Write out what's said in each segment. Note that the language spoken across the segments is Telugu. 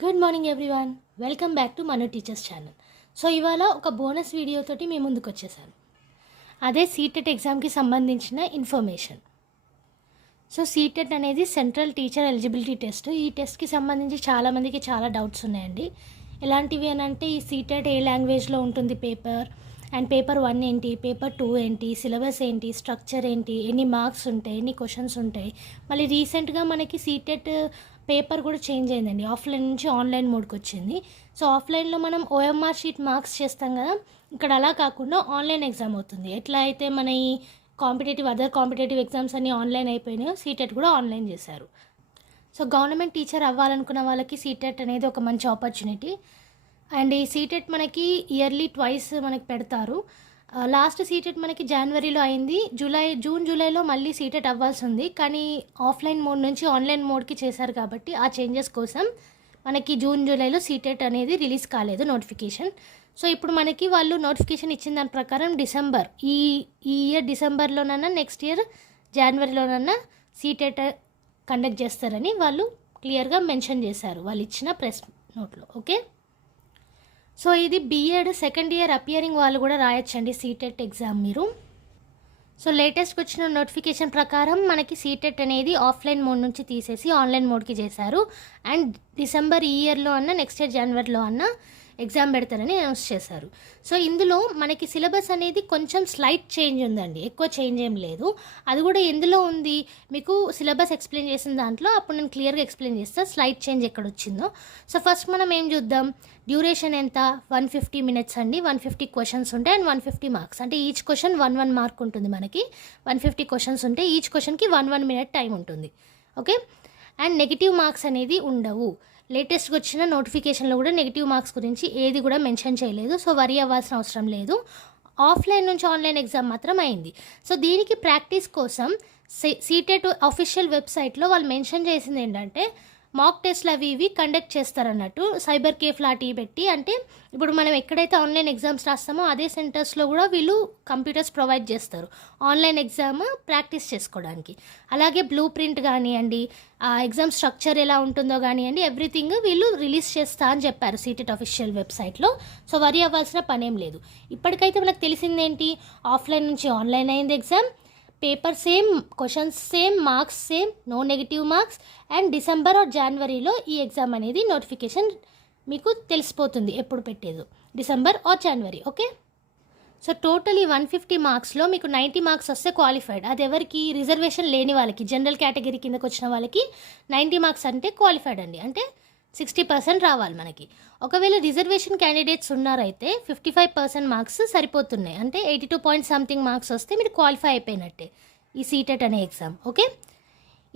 Good morning everyone, welcome back to Manu teachers channel. So ఇవాళ ఒక బోనస్ వీడియో తోటి మేము ముందుకు వచ్చేసాను. అదే సీటెట్ ఎగ్జామ్కి సంబంధించిన ఇన్ఫర్మేషన్. సో సీటెట్ అనేది సెంట్రల్ టీచర్ ఎలిజిబిలిటీ టెస్ట్. ఈ టెస్ట్కి సంబంధించి చాలామందికి చాలా డౌట్స్ ఉన్నాయండి. ఎలాంటివి అని అంటే ఈ సీటెట్ ఏ లాంగ్వేజ్లో ఉంటుంది పేపర్, అండ్ పేపర్ 1 ఏంటి, పేపర్ 2 ఏంటి, సిలబస్ ఏంటి, స్ట్రక్చర్ ఏంటి, ఎన్ని మార్క్స్ ఉంటాయి, ఎన్ని క్వశ్చన్స్ ఉంటాయి. మళ్ళీ రీసెంట్గా మనకి సీటెట్ పేపర్ కూడా చేంజ్ అయిందండి. ఆఫ్లైన్ నుంచి ఆన్లైన్ మోడ్కి వచ్చింది. సో ఆఫ్లైన్లో మనం ఓఎంఆర్ షీట్ మార్క్స్ చేస్తాం కదా, ఇక్కడ అలా కాకుండా ఆన్లైన్ ఎగ్జామ్ అవుతుంది. ఎట్లా అయితే మన ఈ అదర్ కాంపిటేటివ్ ఎగ్జామ్స్ అన్నీ ఆన్లైన్ అయిపోయినాయో సీటెట్ కూడా ఆన్లైన్ చేశారు. సో గవర్నమెంట్ టీచర్ అవ్వాలనుకున్న వాళ్ళకి సీటెట్ అనేది ఒక మంచి ఆపర్చునిటీ. అండ్ ఈ సీటెట్ మనకి ఇయర్లీ ట్వైస్ మనకి పెడతారు. లాస్ట్ సీటెట్ మనకి జనవరిలో అయింది. జూన్ జూలైలో మళ్ళీ సీటెట్ అవ్వాల్సి ఉంది, కానీ ఆఫ్లైన్ మోడ్ నుంచి ఆన్లైన్ మోడ్కి చేశారు కాబట్టి ఆ చేంజెస్ కోసం మనకి జూన్ జూలైలో సీటెట్ అనేది రిలీజ్ కాలేదు నోటిఫికేషన్. సో ఇప్పుడు మనకి వాళ్ళు నోటిఫికేషన్ ఇచ్చిన దాని ప్రకారం డిసెంబర్ ఈ ఇయర్ డిసెంబర్లోనన్నా నెక్స్ట్ ఇయర్ జనవరిలోనన్నా సీటెట్ కండక్ట్ చేస్తారని వాళ్ళు క్లియర్గా మెన్షన్ చేశారు వాళ్ళు ఇచ్చిన ప్రెస్ నోట్లో. ఓకే, సో ఇది బీఎడ్ సెకండ్ ఇయర్ అపియరింగ్ వాళ్ళు కూడా రాయొచ్చండి సీటెట్ ఎగ్జామ్ మీరు. సో లేటెస్ట్గా వచ్చిన నోటిఫికేషన్ ప్రకారం మనకి సీటెట్ అనేది ఆఫ్లైన్ మోడ్ నుంచి తీసేసి ఆన్లైన్ మోడ్కి చేశారు. అండ్ డిసెంబర్ ఈ ఇయర్లో అన్నా నెక్స్ట్ ఇయర్ జనవరిలో అన్నా ఎగ్జామ్ పెడతారని అనౌన్స్ చేశారు. సో ఇందులో మనకి సిలబస్ అనేది కొంచెం స్లైట్ చేంజ్ ఉందండి, ఎక్కువ చేంజ్ ఏం లేదు. అది కూడా ఎందులో ఉంది మీకు సిలబస్ ఎక్స్ప్లెయిన్ చేసిన దాంట్లో అప్పుడు నేను క్లియర్గా ఎక్స్ప్లెయిన్ చేస్తాను స్లైట్ చేంజ్ ఎక్కడ వచ్చిందో. సో ఫస్ట్ మనం ఏం చూద్దాం, డ్యూరేషన్ ఎంత, 150 మినిట్స్ అండి. 150 క్వశ్చన్స్ ఉంటాయి అండ్ 150 మార్క్స్. అంటే ఈచ్ క్వశ్చన్ 1 మార్క్ ఉంటుంది మనకి. 150 క్వశ్చన్స్ ఉంటాయి, ఈచ్ క్వశ్చన్కి 1 మినిట్ టైం ఉంటుంది. ఓకే, అండ్ నెగిటివ్ మార్క్స్ అనేది ఉండవు. లేటెస్ట్గా వచ్చిన నోటిఫికేషన్లో కూడా నెగిటివ్ మార్క్స్ గురించి ఏది కూడా మెన్షన్ చేయలేదు. సో వరీ అవ్వాల్సిన అవసరం లేదు. ఆఫ్లైన్ నుంచి ఆన్లైన్ ఎగ్జామ్ మాత్రం అయింది. సో దీనికి ప్రాక్టీస్ కోసం సీటెట్ అఫీషియల్ వెబ్సైట్లో వాళ్ళు మెన్షన్ చేసింది ఏంటంటే మాక్ టెస్ట్లు అవి ఇవి కండక్ట్ చేస్తారన్నట్టు సైబర్ కేఫ్ లాంటివి పెట్టి. అంటే ఇప్పుడు మనం ఎక్కడైతే ఆన్లైన్ ఎగ్జామ్స్ రాస్తామో అదే సెంటర్స్లో కూడా వీళ్ళు కంప్యూటర్స్ ప్రొవైడ్ చేస్తారు ఆన్లైన్ ఎగ్జామ్ ప్రాక్టీస్ చేసుకోవడానికి. అలాగే బ్లూ ప్రింట్ కానివ్వండి, ఆ ఎగ్జామ్ స్ట్రక్చర్ ఎలా ఉంటుందో కానివ్వండి, ఎవ్రీథింగ్ వీళ్ళు రిలీజ్ చేస్తా అని చెప్పారు సీటెట్ అఫీషియల్ వెబ్సైట్లో. సో వరీ అవ్వాల్సిన పనేం లేదు. ఇప్పటికైతే మనకు తెలిసిందేంటి, ఆఫ్లైన్ నుంచి ఆన్లైన్ అయింది exam, paper same, questions same, marks same, no negative marks. And December or జనవరిలో ఈ ఎగ్జామ్ అనేది నోటిఫికేషన్ మీకు తెలిసిపోతుంది ఎప్పుడు పెట్టేదో, December or January. Okay, so total ఈ 150 మార్క్స్లో మీకు 90 మార్క్స్ వస్తే క్వాలిఫైడ్. అది ఎవరికి, రిజర్వేషన్ లేని వాళ్ళకి, జనరల్ కేటగిరీ కిందకు వచ్చిన వాళ్ళకి 90 మార్క్స్ అంటే క్వాలిఫైడ్ అండి. అంటే 60% రావాలి మనకి. ఒకవేళ రిజర్వేషన్ క్యాండిడేట్స్ ఉన్నారైతే 55% మార్క్స్ సరిపోతున్నాయి. అంటే 82 పాయింట్ సంథింగ్ మార్క్స్ వస్తే మీరు క్వాలిఫై అయిపోయినట్టే ఈ సీటెట్ అనే ఎగ్జామ్. ఓకే,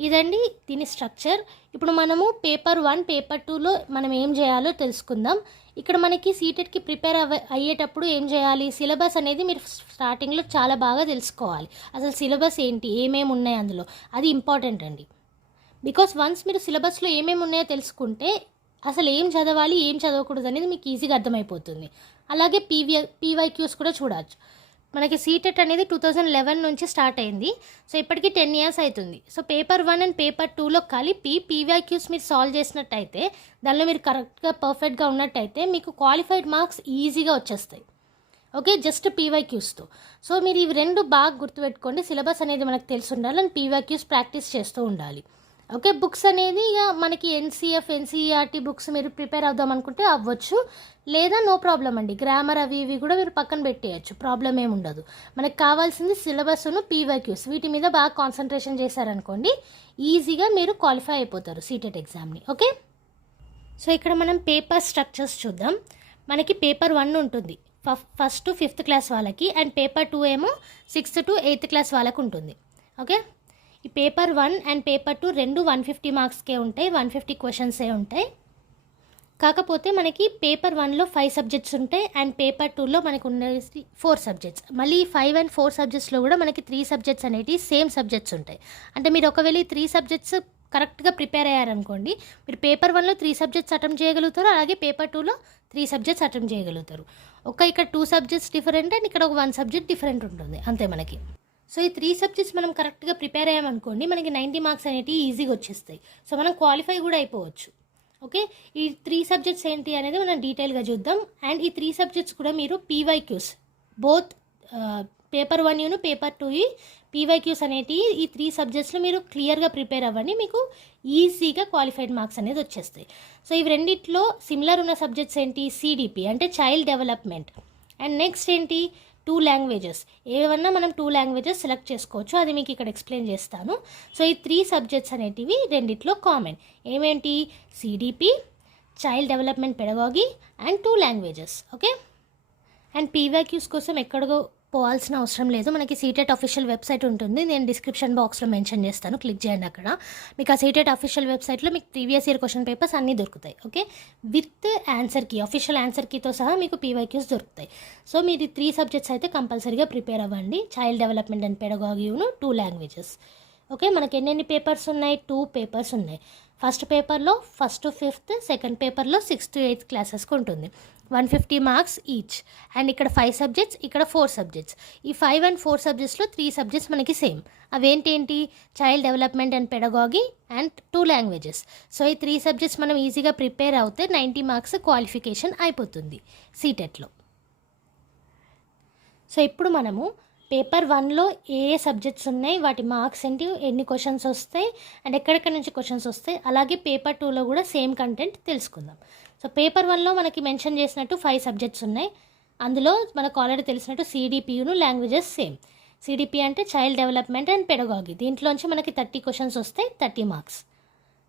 ఇదండి దీని స్ట్రక్చర్. ఇప్పుడు మనము పేపర్ 1 పేపర్ 2లో మనం ఏం చేయాలో తెలుసుకుందాం. ఇక్కడ మనకి సీటెట్కి ప్రిపేర్ అయ్యేటప్పుడు ఏం చేయాలి, సిలబస్ అనేది మీరు స్టార్టింగ్లో చాలా బాగా తెలుసుకోవాలి. అసలు సిలబస్ ఏంటి, ఏమేమి ఉన్నాయి అందులో, అది ఇంపార్టెంట్ అండి. బికాస్ వన్స్ మీరు సిలబస్లో ఏమేమి ఉన్నాయో తెలుసుకుంటే అసలు ఏం చదవాలి ఏం చదవకూడదు అనేది మీకు ఈజీగా అర్థమైపోతుంది. అలాగే పీవైక్యూస్ కూడా చూడవచ్చు. మనకి సీటెట్ అనేది 2011 నుంచి స్టార్ట్ అయింది. సో ఇప్పటికీ 10 years అవుతుంది. సో పేపర్ 1 అండ్ పేపర్ 2లో కలిపి పీవైక్యూస్ మీరు సాల్వ్ చేసినట్టయితే, దానిలో మీరు కరెక్ట్గా పర్ఫెక్ట్గా ఉన్నట్టయితే మీకు క్వాలిఫైడ్ మార్క్స్ ఈజీగా వచ్చేస్తాయి. Okay, just పీవైక్యూస్తో. సో మీరు ఇవి రెండు బాగా గుర్తుపెట్టుకోండి. సిలబస్ అనేది మనకు తెలిసి ఉండాలి అండ్ పీవైక్యూస్ ప్రాక్టీస్ చేస్తూ ఉండాలి. ఓకే, బుక్స్ అనేది ఇక మనకి ఎన్సీఈఆర్టీ బుక్స్ మీరు ప్రిపేర్ అవుదాం అనుకుంటే అవ్వచ్చు, లేదా నో ప్రాబ్లం అండి. గ్రామర్ అవి ఇవి కూడా మీరు పక్కన పెట్టేయచ్చు, ప్రాబ్లం ఏమి ఉండదు. మనకు కావాల్సింది సిలబస్ను పీవైక్యూస్, వీటి మీద బాగా కాన్సన్ట్రేషన్ చేశారనుకోండి ఈజీగా మీరు క్వాలిఫై అయిపోతారు సీటెట్ ఎగ్జామ్ని. ఓకే, సో ఇక్కడ మనం పేపర్ స్ట్రక్చర్స్ చూద్దాం. మనకి పేపర్ 1 ఉంటుంది ఫస్ట్ టు 5th క్లాస్ వాళ్ళకి, అండ్ పేపర్ 2 ఏమో 6th to 8th క్లాస్ వాళ్ళకు ఉంటుంది. ఓకే, ఈ పేపర్ 1 అండ్ పేపర్ 2 రెండు 150 మార్క్స్కే ఉంటాయి, 150 క్వశ్చన్సే ఉంటాయి. కాకపోతే మనకి పేపర్ 1లో 5 సబ్జెక్ట్స్ ఉంటాయి అండ్ పేపర్ 2లో మనకు ఉండేది 4 సబ్జెక్ట్స్. మళ్ళీ 5 and 4 సబ్జెక్ట్స్లో కూడా మనకి 3 సబ్జెక్ట్స్ అనేవి సేమ్ సబ్జెక్ట్స్ ఉంటాయి. అంటే మీరు ఒకవేళ ఈ 3 సబ్జెక్ట్స్ కరెక్ట్గా ప్రిపేర్ అయ్యారనుకోండి, మీరు పేపర్ 1లో 3 సబ్జెక్ట్స్ అటెంప్ట్ చేయగలుగుతారు, అలాగే పేపర్ 2లో 3 సబ్జెక్ట్స్ అటెంప్ట్ చేయగలుగుతారు. ఇక్కడ 2 సబ్జెక్ట్స్ డిఫరెంట్ అండ్ ఇక్కడ ఒక 1 సబ్జెక్ట్ డిఫరెంట్ ఉంటుంది అంతే మనకి. సో ఈ 3 సబ్జెక్ట్స్ మనం కరెక్ట్గా ప్రిపేర్ అయ్యామనుకోండి మనకి 90 మార్క్స్ అనేవి ఈజీగా వచ్చేస్తాయి. సో మనం క్వాలిఫై కూడా అయిపోవచ్చు. ఓకే, ఈ 3 సబ్జెక్ట్స్ ఏంటి అనేది మనం డీటెయిల్గా చూద్దాం. అండ్ ఈ 3 సబ్జెక్ట్స్ కూడా మీరు PYQs both paper 1 paper 2 PYQs అనేటివి ఈ 3 సబ్జెక్ట్స్లో మీరు క్లియర్గా ప్రిపేర్ అవ్వండి, మీకు ఈజీగా క్వాలిఫైడ్ మార్క్స్ అనేది వచ్చేస్తాయి. సో ఇవి రెండిట్లో సిమిలర్ ఉన్న సబ్జెక్ట్స్ ఏంటి, సిడిపి అంటే చైల్డ్ డెవలప్మెంట్, అండ్ నెక్స్ట్ ఏంటి 2 లాంగ్వేజెస్. ఏవన్నా మనం 2 లాంగ్వేజెస్ సెలెక్ట్ చేసుకోవచ్చు, అది మీకు ఇక్కడ ఎక్స్ప్లెయిన్ చేస్తాను. సో ఈ 3 సబ్జెక్ట్స్ అనేటివి రెండిట్లో కామన్. ఏమేంటి, CDP, child development pedagogy and 2 languages. Okay, and PYQs కోసం ఎక్కడికో పోవాల్సిన అవసరం లేదు, మనకి సీటెట్ అఫీషియల్ వెబ్సైట్ ఉంటుంది, నేను డిస్క్రిప్షన్ బాక్స్లో మెన్షన్ చేస్తాను, క్లిక్ చేయండి అక్కడ. మీకు ఆ సీటెట్ అఫీషియల్ వెబ్సైట్లో మీకు ప్రీవియస్ ఇయర్ క్వశ్చన్ పేపర్స్ అన్నీ దొరుకుతాయి. Okay, with answer key, official answer కీతో సహా మీకు పీవైక్యూస్ దొరుకుతాయి. సో మీరు 3 సబ్జెక్ట్స్ అయితే కంపల్సరీగా ప్రిపేర్ అవ్వండి, చైల్డ్ డెవలప్మెంట్ అండ్ పెడగాగిను 2 లాంగ్వేజెస్. ఓకే, మనకి ఎన్నెన్ని పేపర్స్ ఉన్నాయి, 2 పేపర్స్ ఉన్నాయి. ఫస్ట్ పేపర్లో 1st to 5th, సెకండ్ పేపర్లో 6th to 8th క్లాసెస్కి ఉంటుంది, 150 మార్క్స్ ఈచ్. అండ్ ఇక్కడ 5 సబ్జెక్ట్స్, ఇక్కడ 4 సబ్జెక్ట్స్. ఈ 5 and 4 సబ్జెక్ట్స్లో 3 సబ్జెక్ట్స్ మనకి సేమ్. అవేంటేంటి, child development and pedagogy and 2 languages. So ఈ 3 సబ్జెక్ట్స్ మనం ఈజీగా ప్రిపేర్ అవుతే 90 మార్క్స్ క్వాలిఫికేషన్ అయిపోతుంది సీటెట్లో. సో ఇప్పుడు మనము పేపర్ 1లో ఏ సబ్జెక్ట్స్ ఉన్నాయి, వాటి మార్క్స్ ఏంటి, ఎన్ని క్వశ్చన్స్ వస్తాయి అండ్ ఎక్కడెక్కడి నుంచి క్వశ్చన్స్ వస్తాయి, అలాగే పేపర్ 2లో కూడా సేమ్ కంటెంట్ తెలుసుకుందాం. సో పేపర్ 1లో మనకి మెన్షన్ చేసినట్టు 5 సబ్జెక్ట్స్ ఉన్నాయి. అందులో మనకు ఆల్రెడీ తెలిసినట్టు సిడిపియును లాంగ్వేజెస్ సేమ్. సిడిపి అంటే చైల్డ్ డెవలప్మెంట్ అండ్ పెడగాగి, దీంట్లోంచి మనకి 30 క్వశ్చన్స్ వస్తాయి, 30 మార్క్స్.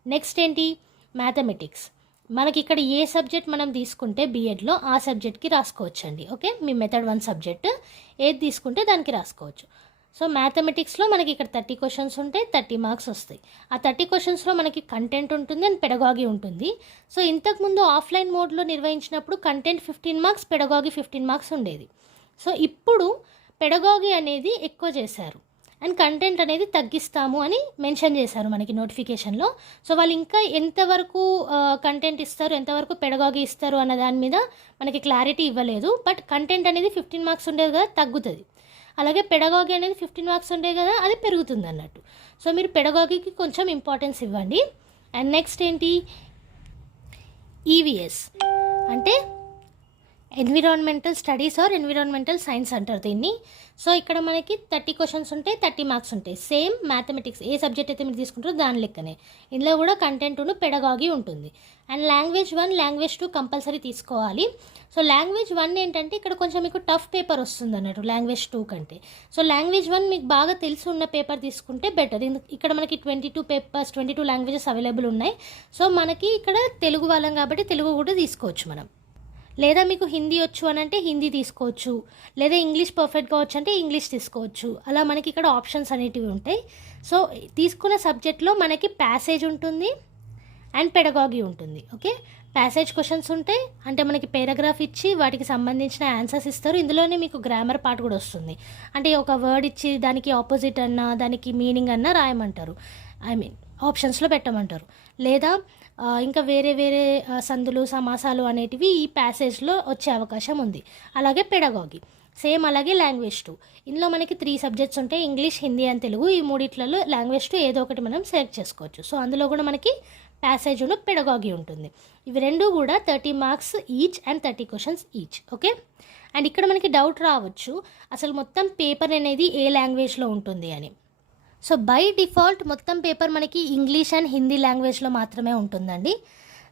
నెక్స్ట్ ఏంటి, మ్యాథమెటిక్స్. మనకి ఇక్కడ ఏ సబ్జెక్ట్ మనం తీసుకుంటే బీఎడ్లో ఆ సబ్జెక్ట్కి రాసుకోవచ్చండి. ఓకే, మీ మెథడ్ 1 సబ్జెక్ట్ ఏది తీసుకుంటే దానికి రాసుకోవచ్చు. సో మ్యాథమెటిక్స్లో మనకి ఇక్కడ 30 క్వశ్చన్స్ ఉంటాయి, 30 మార్క్స్ వస్తాయి. ఆ 30 క్వశ్చన్స్లో మనకి కంటెంట్ ఉంటుంది అండ్ పెడగాగి ఉంటుంది. సో ఇంతకుముందు ఆఫ్లైన్ మోడ్లో నిర్వహించినప్పుడు కంటెంట్ 15 మార్క్స్, పెడగాగి 15 మార్క్స్ ఉండేది. సో ఇప్పుడు పెడగాగి అనేది ఎక్కువ చేశారు అండ్ కంటెంట్ అనేది తగ్గిస్తాము అని మెన్షన్ చేశారు మనకి నోటిఫికేషన్లో. సో వాళ్ళు ఇంకా ఎంతవరకు కంటెంట్ ఇస్తారు, ఎంతవరకు పెడగాగి ఇస్తారు అన్న దాని మీద మనకి క్లారిటీ ఇవ్వలేదు. బట్ కంటెంట్ అనేది 15 మార్క్స్ ఉండేది కదా, తగ్గుతుంది. అలాగే పెడగాగి అనేది 15 మార్క్స్ ఉండే కదా, అది పెరుగుతుంది అన్నట్టు. సో మీరు పెడగాగికి కొంచెం ఇంపార్టెన్స్ ఇవ్వండి. అండ్ నెక్స్ట్ ఏంటి, ఈవీఎస్ అంటే environmental studies are environmental science అంటారు దీన్ని. సో ఇక్కడ మనకి 30 క్వశ్చన్స్ ఉంటాయి, 30 మార్క్స్ ఉంటాయి. సేమ్ మ్యాథమెటిక్స్ ఏ సబ్జెక్ట్ అయితే మీరు తీసుకుంటారో దాని లెక్కనే ఇందులో కూడా కంటెంట్ను పెడగాగి ఉంటుంది. అండ్ లాంగ్వేజ్ 1, లాంగ్వేజ్ 2 కంపల్సరీ తీసుకోవాలి. సో లాంగ్వేజ్ 1 ఏంటంటే ఇక్కడ కొంచెం మీకు టఫ్ పేపర్ వస్తుంది అన్నట్టు లాంగ్వేజ్ 2 కంటే. సో లాంగ్వేజ్ 1 మీకు బాగా తెలిసి ఉన్న పేపర్ తీసుకుంటే బెటర్. ఇక్కడ మనకి 22 పేపర్స్, 22 లాంగ్వేజెస్ అవైలబుల్ ఉన్నాయి. సో మనకి ఇక్కడ తెలుగు వాళ్ళం కాబట్టి తెలుగు కూడా తీసుకోవచ్చు మనం. లేదా మీకు హిందీ వచ్చు అని అంటే హిందీ తీసుకోవచ్చు, లేదా ఇంగ్లీష్ పర్ఫెక్ట్గా వచ్చు అంటే ఇంగ్లీష్ తీసుకోవచ్చు. అలా మనకి ఇక్కడ ఆప్షన్స్ అనేటివి ఉంటాయి. సో తీసుకున్న సబ్జెక్ట్లో మనకి ప్యాసేజ్ ఉంటుంది అండ్ పెడగాగి ఉంటుంది. ఓకే, ప్యాసేజ్ క్వశ్చన్స్ ఉంటాయి అంటే మనకి పారాగ్రాఫ్ ఇచ్చి వాటికి సంబంధించిన ఆన్సర్స్ ఇస్తారు. ఇందులోనే మీకు గ్రామర్ పార్ట్ కూడా వస్తుంది. అంటే ఒక వర్డ్ ఇచ్చి దానికి ఆపోజిట్ అన్నా దానికి మీనింగ్ అన్నా రాయమంటారు, ఆప్షన్స్లో పెట్టమంటారు. లేదా ఇంకా వేరే వేరే సందులు సమాసాలు అనేటివి ఈ ప్యాసేజ్లో వచ్చే అవకాశం ఉంది. అలాగే పెడగాగి సేమ్, అలాగే లాంగ్వేజ్ 2. ఇందులో మనకి 3 సబ్జెక్ట్స్ ఉంటాయి, ఇంగ్లీష్, హిందీ అండ్ తెలుగు. ఈ మూడిట్లలో లాంగ్వేజ్ 2 ఏదో ఒకటి మనం సెలెక్ట్ చేసుకోవచ్చు. సో అందులో కూడా మనకి ప్యాసేజ్ను పెడగాగి ఉంటుంది. ఇవి రెండు కూడా 30 marks each and 30 questions each. Okay, and ఇక్కడ మనకి డౌట్ రావచ్చు అసలు మొత్తం పేపర్ అనేది ఏ లాంగ్వేజ్లో ఉంటుంది అని. సో బై డిఫాల్ట్ మొత్తం పేపర్ మనకి ఇంగ్లీష్ అండ్ హిందీ లాంగ్వేజ్లో మాత్రమే ఉంటుందండి.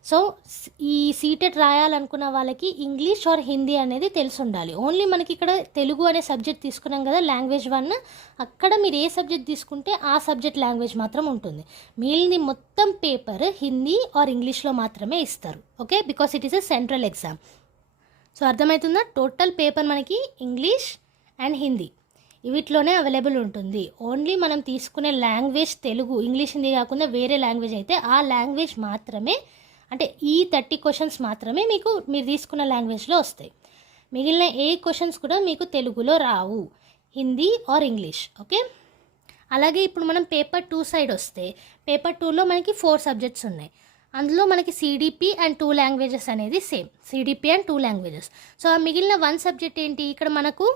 సో ఈ సీటెట్ రాయాలనుకున్న వాళ్ళకి ఇంగ్లీష్ ఆర్ హిందీ అనేది తెలిసి ఉండాలి. ఓన్లీ మనకి ఇక్కడ తెలుగు అనే సబ్జెక్ట్ తీసుకున్నాం కదా లాంగ్వేజ్ 1, అక్కడ మీరు ఏ సబ్జెక్ట్ తీసుకుంటే ఆ సబ్జెక్ట్ లాంగ్వేజ్ మాత్రం ఉంటుంది. మిగిలింది మొత్తం పేపర్ హిందీ ఆర్ ఇంగ్లీష్లో మాత్రమే ఇస్తారు. Okay, because it is a central exam. So అర్థమవుతుందా, టోటల్ పేపర్ మనకి ఇంగ్లీష్ అండ్ హిందీ వీటిలోనే అవైలబుల్ ఉంటుంది. ఓన్లీ మనం తీసుకునే లాంగ్వేజ్ తెలుగు, ఇంగ్లీష్, హిందీ కాకుండా వేరే లాంగ్వేజ్ అయితే ఆ లాంగ్వేజ్ మాత్రమే, అంటే ఈ 30 క్వశ్చన్స్ మాత్రమే మీకు మీరు తీసుకున్న లాంగ్వేజ్లో వస్తాయి. మిగిలిన ఏ క్వశ్చన్స్ కూడా మీకు తెలుగులో రావు, హిందీ ఆర్ ఇంగ్లీష్. ఓకే, అలాగే ఇప్పుడు మనం పేపర్ 2 సైడ్ వస్తే పేపర్ 2లో మనకి 4 సబ్జెక్ట్స్ ఉన్నాయి. అందులో మనకి సిడిపి అండ్ 2 లాంగ్వేజెస్ అనేది same, CDP and 2 languages. So ఆ మిగిలిన 1 సబ్జెక్ట్ ఏంటి, ఇక్కడ మనకు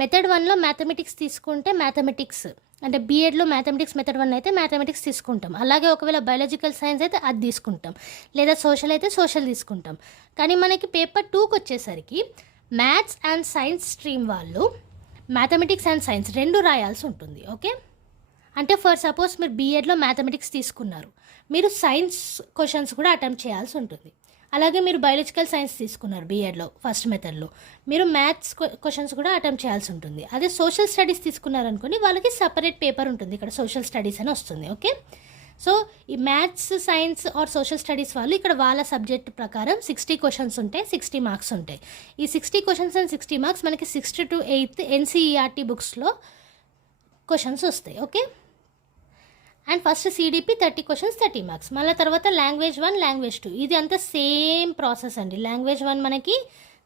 మెథడ్ 1లో మ్యాథమెటిక్స్ తీసుకుంటే మ్యాథమెటిక్స్ అంటే బీఎడ్లో మ్యాథమెటిక్స్ మెథడ్ 1 అయితే మ్యాథమెటిక్స్ తీసుకుంటాం. అలాగే ఒకవేళ బయాలజికల్ సైన్స్ అయితే అది తీసుకుంటాం, లేదా సోషల్ అయితే సోషల్ తీసుకుంటాం. కానీ మనకి పేపర్ 2కి వచ్చేసరికి మ్యాథ్స్ అండ్ సైన్స్ స్ట్రీమ్ వాళ్ళు మ్యాథమెటిక్స్ అండ్ సైన్స్ 2 రాయాల్సి ఉంటుంది. ఓకే, అంటే ఫర్ సపోజ్ మీరు బీఎడ్లో మ్యాథమెటిక్స్ తీసుకున్నారు, మీరు సైన్స్ క్వశ్చన్స్ కూడా అటెంప్ట్ చేయాల్సి ఉంటుంది. అలాగే మీరు బయాలజికల్ సైన్స్ తీసుకున్నారు బీఎడ్లో ఫస్ట్ మెథడ్లో, మీరు మ్యాథ్స్ క్వశ్చన్స్ కూడా అటెంప్ట్ చేయాల్సి ఉంటుంది. అదే సోషల్ స్టడీస్ తీసుకున్నారనుకోండి, వాళ్ళకి సపరేట్ పేపర్ ఉంటుంది, ఇక్కడ సోషల్ స్టడీస్ అని వస్తుంది. ఓకే, సో ఈ maths science or social studies వాళ్ళు ఇక్కడ వాళ్ళ సబ్జెక్ట్ ప్రకారం 60 క్వశ్చన్స్ ఉంటాయి, 60 మార్క్స్ ఉంటాయి. ఈ 60 క్వశ్చన్స్ అండ్ 60 మార్క్స్ మనకి 6th to 8th ఎన్సీఈఆర్టీ బుక్స్లో క్వశ్చన్స్ వస్తాయి. Okay, and first CDP 30 questions 30 marks. మళ్ళీ తర్వాత లాంగ్వేజ్ 1 లాంగ్వేజ్ 2 ఇది అంతా సేమ్ ప్రాసెస్ అండి. లాంగ్వేజ్ 1 మనకి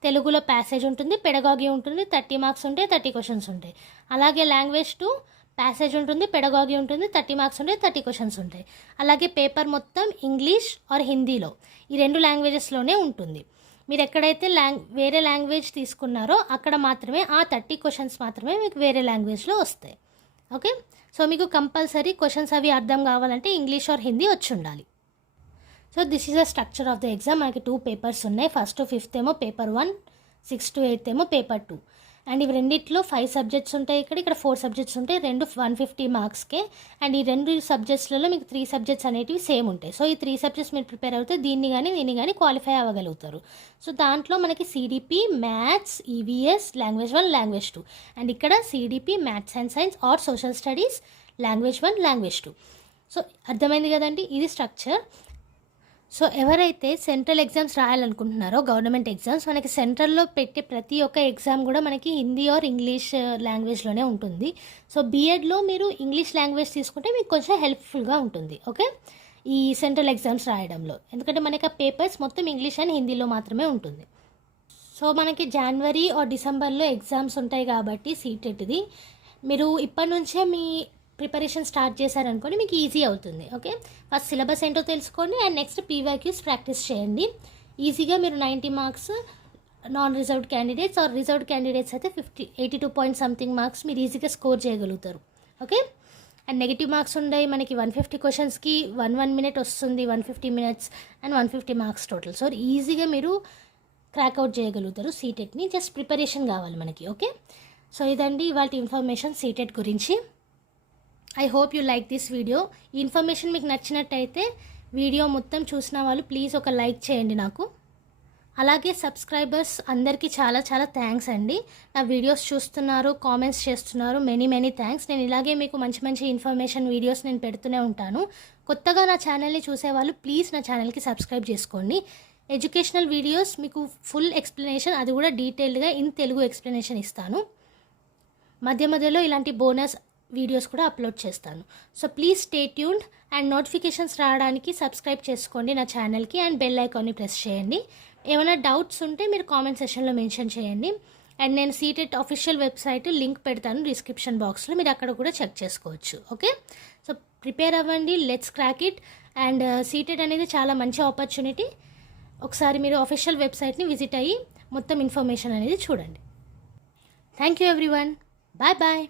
తెలుగులో ప్యాసేజ్ ఉంటుంది, పెడగాగి ఉంటుంది, 30 మార్క్స్ ఉంటాయి, 30 క్వశ్చన్స్ ఉంటాయి. అలాగే లాంగ్వేజ్ 2 ప్యాసేజ్ ఉంటుంది, పెడగాగి ఉంటుంది, 30 మార్క్స్ ఉంటాయి, 30 క్వశ్చన్స్ ఉంటాయి. అలాగే పేపర్ మొత్తం ఇంగ్లీష్ ఆర్ హిందీలో ఈ 2 లాంగ్వేజెస్లోనే ఉంటుంది. మీరు ఎక్కడైతే వేరే లాంగ్వేజ్ తీసుకున్నారో అక్కడ మాత్రమే ఆ 30 క్వశ్చన్స్ మాత్రమే మీకు వేరే లాంగ్వేజ్లో వస్తాయి. ఓకే, సో మీకు కంపల్సరీ క్వశ్చన్స్ అవి అర్థం కావాలంటే ఇంగ్లీష్ ఆర్ హిందీ వచ్చి ఉండాలి. So this is the structure of the exam. మనకి 2 పేపర్స్ ఉన్నాయి. 1st to 5th ఏమో పేపర్ 1, 6th to 8th ఏమో పేపర్ 2. అండ్ ఇవి రెండిట్లో 5 సబ్జెక్ట్స్ ఉంటాయి, ఇక్కడ 4 సబ్జెక్ట్స్ ఉంటాయి, 2 150 మార్క్స్కే. అండ్ ఈ 2 సబ్జెక్ట్స్లలో మీకు 3 సబ్జెక్ట్స్ అనేటివి సేమ్ ఉంటాయి. సో ఈ 3 సబ్జెక్ట్స్ మీరు ప్రిపేర్ అవుతే దీన్ని కానీ క్వాలిఫై అవ్వగలుగుతారు. సో దాంట్లో మనకి CDP, maths, EVS, language 1 language 2. And ఇక్కడ CDP, maths and science or social studies, language 1 language 2. So అర్థమైంది కదండి, ఇది స్ట్రక్చర్. సో ఎవరైతే సెంట్రల్ ఎగ్జామ్స్ రాయాలనుకుంటున్నారో గవర్నమెంట్ ఎగ్జామ్స్, మనకి సెంట్రల్లో పెట్టే ప్రతి ఒక్క ఎగ్జామ్ కూడా మనకి హిందీ ఆర్ ఇంగ్లీష్ లాంగ్వేజ్లోనే ఉంటుంది. సో బీఎడ్లో మీరు ఇంగ్లీష్ లాంగ్వేజ్ తీసుకుంటే మీకు కొంచెం హెల్ప్ఫుల్గా ఉంటుంది. ఓకే, ఈ సెంట్రల్ ఎగ్జామ్స్ రాయడంలో, ఎందుకంటే మనకి ఆ పేపర్స్ మొత్తం ఇంగ్లీష్ అండ్ హిందీలో మాత్రమే ఉంటుంది. సో మనకి జనవరి ఆర్ డిసెంబర్లో ఎగ్జామ్స్ ఉంటాయి కాబట్టి సీటెట్ది మీరు ఇప్పటి నుంచే మీ ప్రిపరేషన్ స్టార్ట్ చేశారనుకోండి మీకు ఈజీ అవుతుంది. ఓకే, ఫస్ట్ సిలబస్ ఏంటో తెలుసుకోండి అండ్ నెక్స్ట్ పీవైక్యూస్ ప్రాక్టీస్ చేయండి. ఈజీగా మీరు 90 marks non reserved candidates or reserved candidates అయితే 82 పాయింట్ సంథింగ్ మార్క్స్ మీరు ఈజీగా స్కోర్ చేయగలుగుతారు. ఓకే, అండ్ నెగిటివ్ మార్క్స్ ఉన్నాయి మనకి 150 క్వశ్చన్స్కి 1 minute వస్తుంది, 150 minutes and 150 marks total. So ఈజీగా మీరు క్రాక్అవుట్ చేయగలుగుతారు సీటెట్ని. జస్ట్ ప్రిపరేషన్ కావాలి మనకి. ఓకే, సో ఇదండి ఇవాళ ఇన్ఫర్మేషన్ సీటెట్ గురించి. I hope you like this video. ఈ ఇన్ఫర్మేషన్ మీకు నచ్చినట్టయితే వీడియో మొత్తం చూసిన వాళ్ళు ప్లీజ్ ఒక లైక్ చేయండి నాకు. అలాగే సబ్స్క్రైబర్స్ అందరికీ చాలా చాలా థ్యాంక్స్ అండి. నా వీడియోస్ చూస్తున్నారు, కామెంట్స్ చేస్తున్నారు, మెనీ థ్యాంక్స్. నేను ఇలాగే మీకు మంచి ఇన్ఫర్మేషన్ వీడియోస్ నేను పెడుతూనే ఉంటాను. కొత్తగా నా ఛానల్ని చూసేవాళ్ళు ప్లీజ్ నా ఛానల్కి సబ్స్క్రైబ్ చేసుకోండి. ఎడ్యుకేషనల్ వీడియోస్ మీకు ఫుల్ ఎక్స్ప్లెనేషన్, అది కూడా డీటెయిల్డ్గా ఇన్ తెలుగు ఎక్స్ప్లెనేషన్ ఇస్తాను. మధ్యలో ఇలాంటి బోనస్ వీడియోస్ కూడా అప్లోడ్ చేస్తాను. So please stay tuned and notifications రావడానికి సబ్స్క్రైబ్ చేసుకోండి నా ఛానల్కి అండ్ బెల్ ఐకాన్ని ప్రెస్ చేయండి. ఏమైనా డౌట్స్ ఉంటే మీరు కామెంట్ సెషన్లో మెన్షన్ చేయండి. అండ్ నేను సీటెట్ అఫీషియల్ వెబ్సైట్ లింక్ పెడతాను డిస్క్రిప్షన్ బాక్స్లో, మీరు అక్కడ కూడా చెక్ చేసుకోవచ్చు. ఓకే, సో ప్రిపేర్ అవ్వండి, let's crack it. And CTET అనేది చాలా మంచి ఆపర్చునిటీ. ఒకసారి మీరు అఫీషియల్ వెబ్సైట్ని విజిట్ అయ్యి మొత్తం ఇన్ఫర్మేషన్ అనేది చూడండి. Thank you everyone, bye bye.